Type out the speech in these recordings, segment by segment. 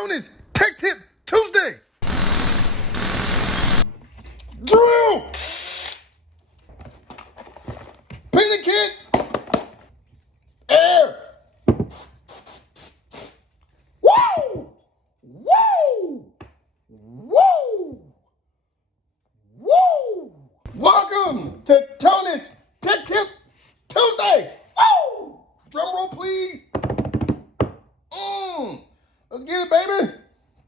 Tony's Tech Tip Tuesday. Drill. Pin kit. Air. Woo! Woo! Woo! Woo! Welcome to Tony's Tech Tip Tuesdays. Woo! Drum roll, please. Let's get it, baby.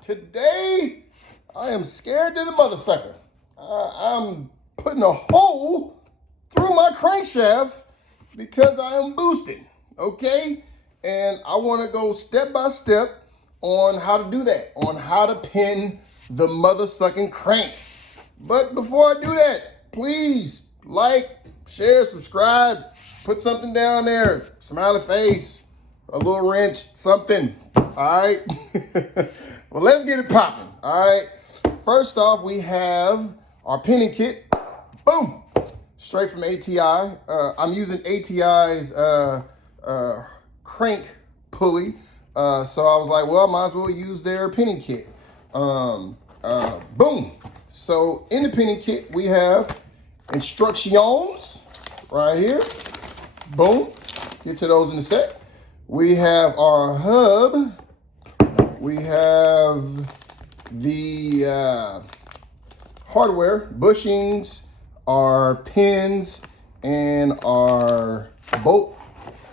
Today, I am scared to the mother sucker. I'm putting a hole through my crankshaft because I am boosted, okay? And I want to go step by step on how to do that, on how to pin the mother sucking crank. But before I do that, please like, share, subscribe, put something down there, smiley face, a little wrench, something, all right? Well, let's get it popping, all right? First off, we have our pinning kit, boom, straight from ATI. I'm using ATI's crank pulley, so I was like, well, I might as well use their pinning kit. Boom. So in the pinning kit, we have instructions right here. Boom. Get to those in a sec. We have our hub. We have the hardware, bushings, our pins, and our bolt.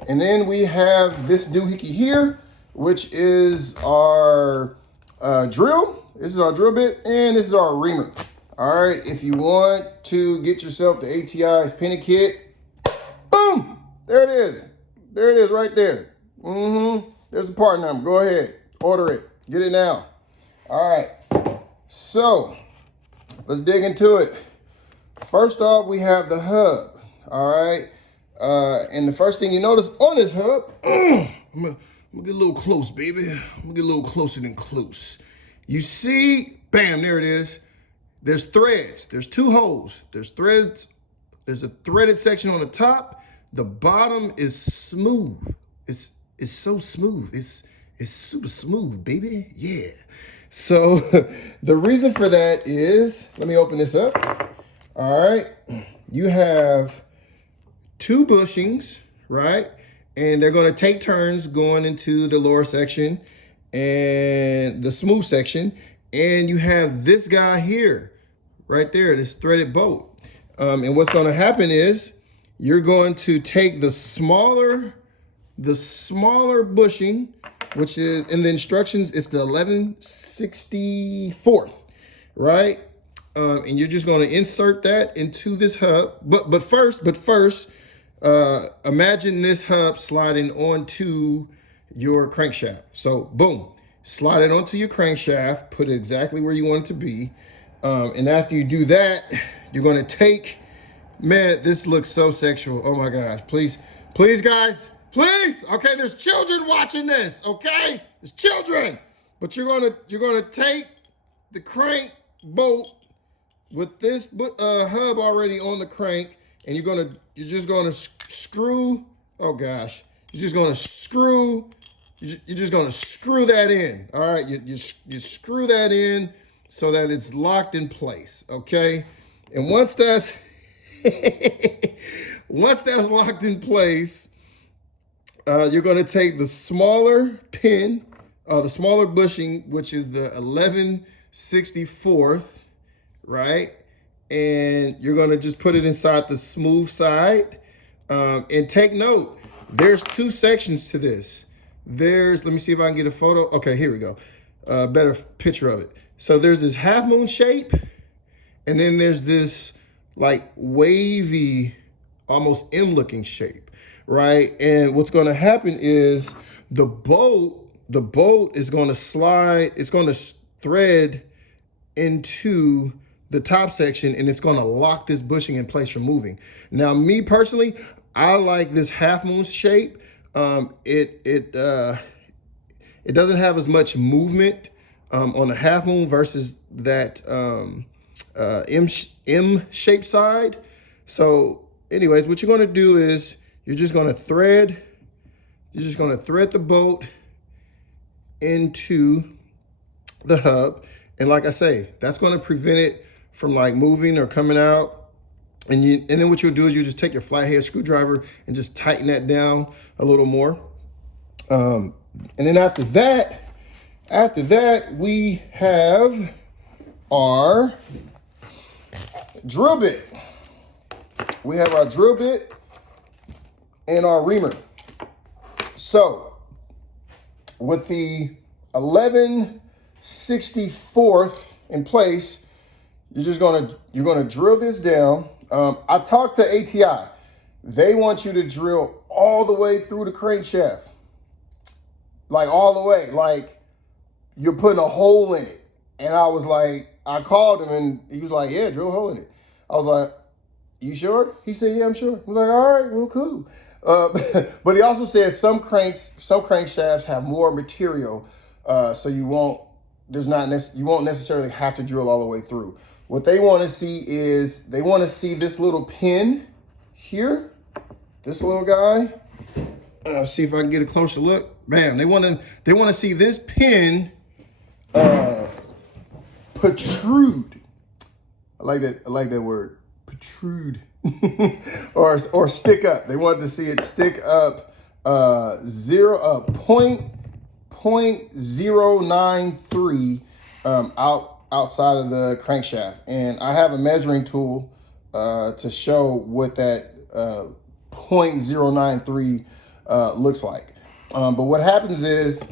And then we have this doohickey here, which is our drill. This is our drill bit, and this is our reamer. All right, if you want to get yourself the ATI's pinning kit, boom, there it is. There it is right there. There's the part number. Go ahead, order it, get it now. All right, so let's dig into it. First off, we have the hub, all right? And the first thing you notice on this hub, I'm gonna get a little close, baby. I'm gonna get a little closer than close. You see, bam, there it is. There's threads, there's two holes. There's threads, there's a threaded section on the top. The bottom is smooth. It's so smooth. It's super smooth, baby, yeah. So the reason for that is, let me open this up. All right, you have two bushings, right? And they're gonna take turns going into the lower section and the smooth section. And you have this guy here, right there, this threaded bolt. And what's gonna happen is you're going to take the smaller bushing, which is, in the instructions, it's the 11/64th, right? And you're just going to insert that into this hub. But first, imagine this hub sliding onto your crankshaft. So boom, slide it onto your crankshaft, put it exactly where you want it to be. And after you do that, you're going to take, man, this looks so sexual. Oh my gosh, please, guys, please. Okay, there's children watching this, okay? There's children. But you're gonna take the crank bolt with this hub already on the crank, and you're just gonna screw. Oh gosh, you're just gonna screw that in. All right, you screw that in so that it's locked in place. Okay, and once that's locked in place, you're gonna take the smaller pin, the smaller bushing, which is the 11/64th. Right? And you're gonna just put it inside the smooth side. And take note, there's two sections to this. Let me see if I can get a photo. Okay, here we go. Better picture of it. So there's this half moon shape, and then there's this like wavy, almost M looking shape, right? And what's gonna happen is the bolt is gonna slide, it's gonna thread into the top section, and it's gonna lock this bushing in place from moving. Now, me personally, I like this half moon shape. It doesn't have as much movement on the half moon versus that M-shaped side. So anyways, what you're gonna do is you're just gonna thread the bolt into the hub. And like I say, that's going to prevent it from like moving or coming out. And then what you'll do is you just take your flathead screwdriver and just tighten that down a little more. And then after that, we have our drill bit. We have our drill bit and our reamer. So with the 11/64 in place, you're gonna drill this down. I talked to ATI. They want you to drill all the way through the crankshaft. Like all the way, like you're putting a hole in it. And I was like, I called him and he was like, yeah, drill a hole in it. I was like, you sure? He said, yeah, I'm sure. I was like, all right, well, cool. But he also said some crankshafts have more material, so you won't necessarily have to drill all the way through. What they want to see is they want to see this little pin here, this little guy. See if I can get a closer look. Bam! They want to see this pin protrude. I like that word, protrude, or stick up. They want to see it stick up 0.093 outside of the crankshaft. And I have a measuring tool to show what that 0.093 looks like. But what happens is,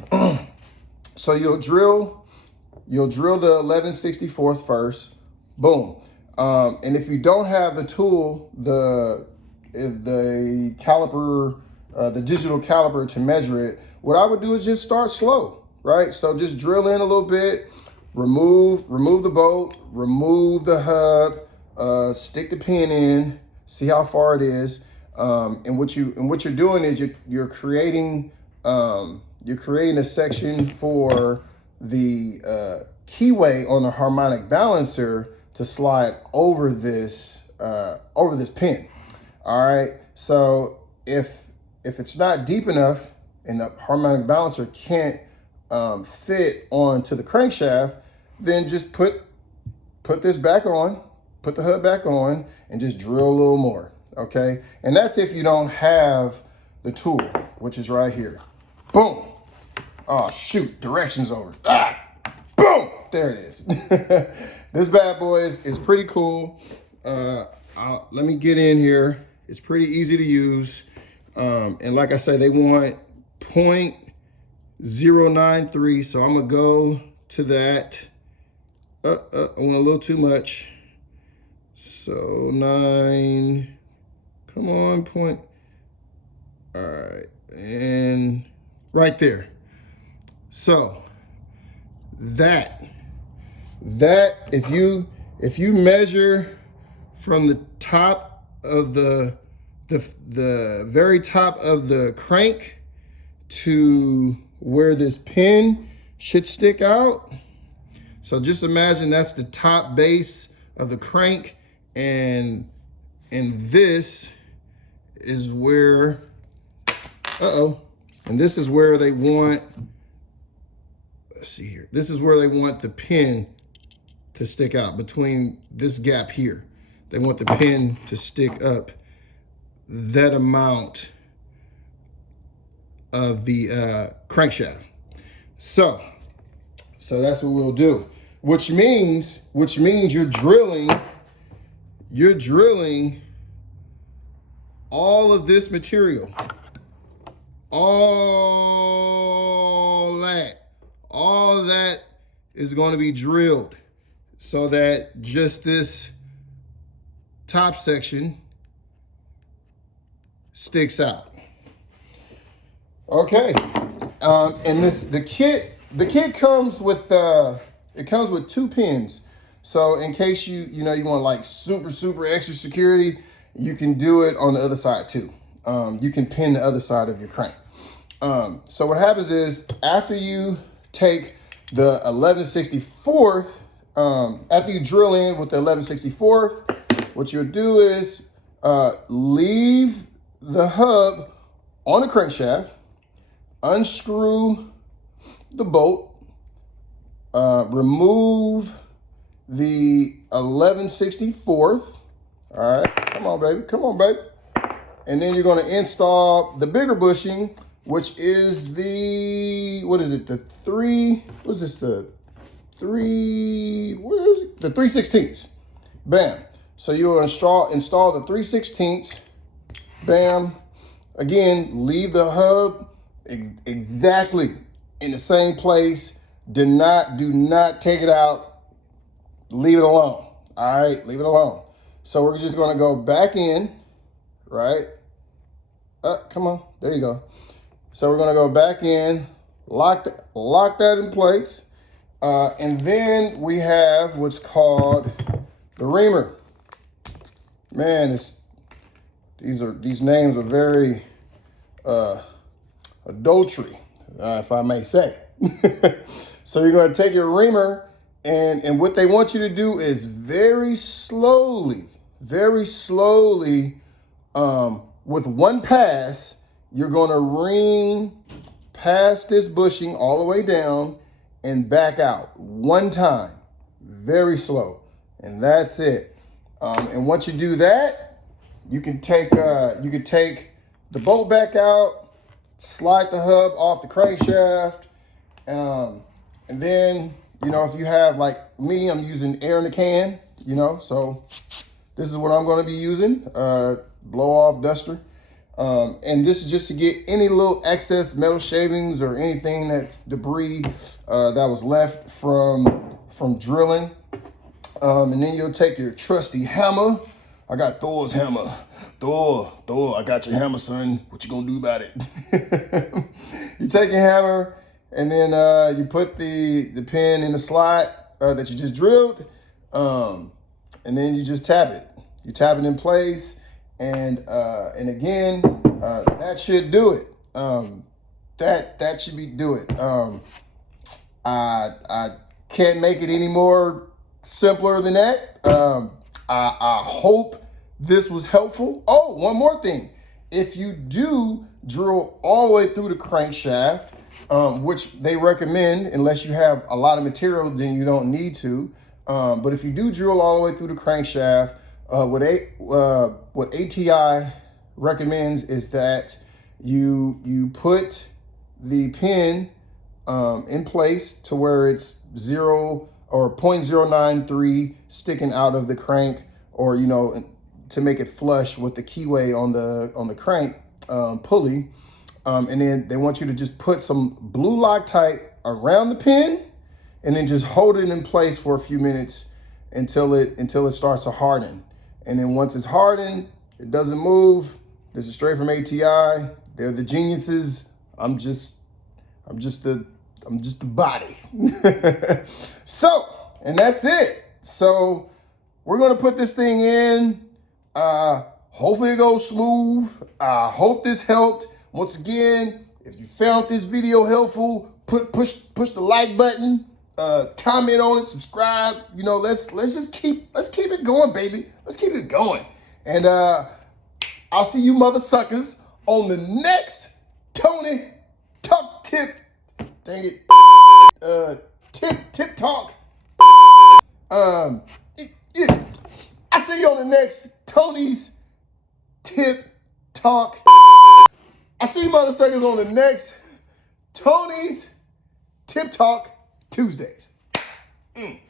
so you'll drill the 11/64 first, boom. And if you don't have the tool, the caliper, the digital caliper to measure it, what I would do is just start slow, right? So just drill in a little bit, remove the bolt, remove the hub, stick the pin in, see how far it is. And what you're doing is you're creating a section for the keyway on the harmonic balancer to slide over this pin. All right. So if it's not deep enough and the harmonic balancer can't fit onto the crankshaft, then just put this back on, put the hub back on, and just drill a little more. Okay. And that's if you don't have the tool, which is right here. Boom. Oh shoot, directions over. Ah, boom. There it is. This bad boy is pretty cool. Let me get in here. It's pretty easy to use. And like I say, they want 0.093. So I'm gonna go to that. I went a little too much. So 9. Come on, point. All right, and right there. So that if you measure from the top of the very top of the crank to where this pin should stick out. So just imagine that's the top base of the crank, and this is where, and this is where they want, let's see here. This is where they want the pin to stick out, between this gap here. They want the pin to stick up that amount of the crankshaft. So that's what we'll do, which means you're drilling all of this material, all that is going to be drilled, so that just this top section sticks out. Okay, and the kit comes with it comes with 2 pins. So in case you want like super extra security, you can do it on the other side too. You can pin the other side of your crank. So what happens is, after you take the 11/64, after you drill in with the 11/64, what you'll do is leave the hub on the crankshaft, unscrew the bolt, remove the 11/64. All right, come on, baby, come on, baby. And then you're going to install the bigger bushing, which is the, what is it? The 3/16. Bam. So you'll install the 3/16. Bam. Again, leave the hub exactly in the same place. Do not take it out. Leave it alone. All right, leave it alone. So we're just going to go back in, right? Come on, there you go. So we're going to go back in, lock that in place. And then we have what's called the reamer. Man, these names are very adultery, if I may say. So you're going to take your reamer, and what they want you to do is very slowly, with one pass, you're going to ream past this bushing all the way down and back out one time, very slow, and that's it. And once you do that, you can take the bolt back out, slide the hub off the crankshaft, and then, you know, if you have, like me, I'm using air in the can, you know, so this is what I'm going to be using, blow off duster. And this is just to get any little excess metal shavings or anything that's debris that was left from drilling. And then you'll take your trusty hammer. I got Thor's hammer. Thor, I got your hammer, son. What you gonna do about it? You take your hammer, and then you put the pin in the slot that you just drilled, and then you just tap it. You tap it in place, and again, that should do it. That should do it. I can't make it any more simpler than that. I hope this was helpful. Oh, one more thing. If you do drill all the way through the crankshaft, which they recommend, unless you have a lot of material, then you don't need to. But if you do drill all the way through the crankshaft, what ATI recommends is that you put the pin in place to where it's 0 or 0.093 sticking out of the crank, or, you know, to make it flush with the keyway on the crank pulley. And then they want you to just put some blue Loctite around the pin, and then just hold it in place for a few minutes until it starts to harden. And then once it's hardened, it doesn't move. This is straight from ATI. They're the geniuses. I'm just the body. So, and that's it. So we're gonna put this thing in. Hopefully it goes smooth. I hope this helped. Once again, if you found this video helpful, push the like button, comment on it, subscribe. You know, let's just keep it going, baby. Let's keep it going. And I'll see you mother suckers on the next Tony Talk Tip. Dang it. Tip talk. I see you on the next Tony's Tip Talk. I see you mother suckers on the next Tony's Tip Talk Tuesdays.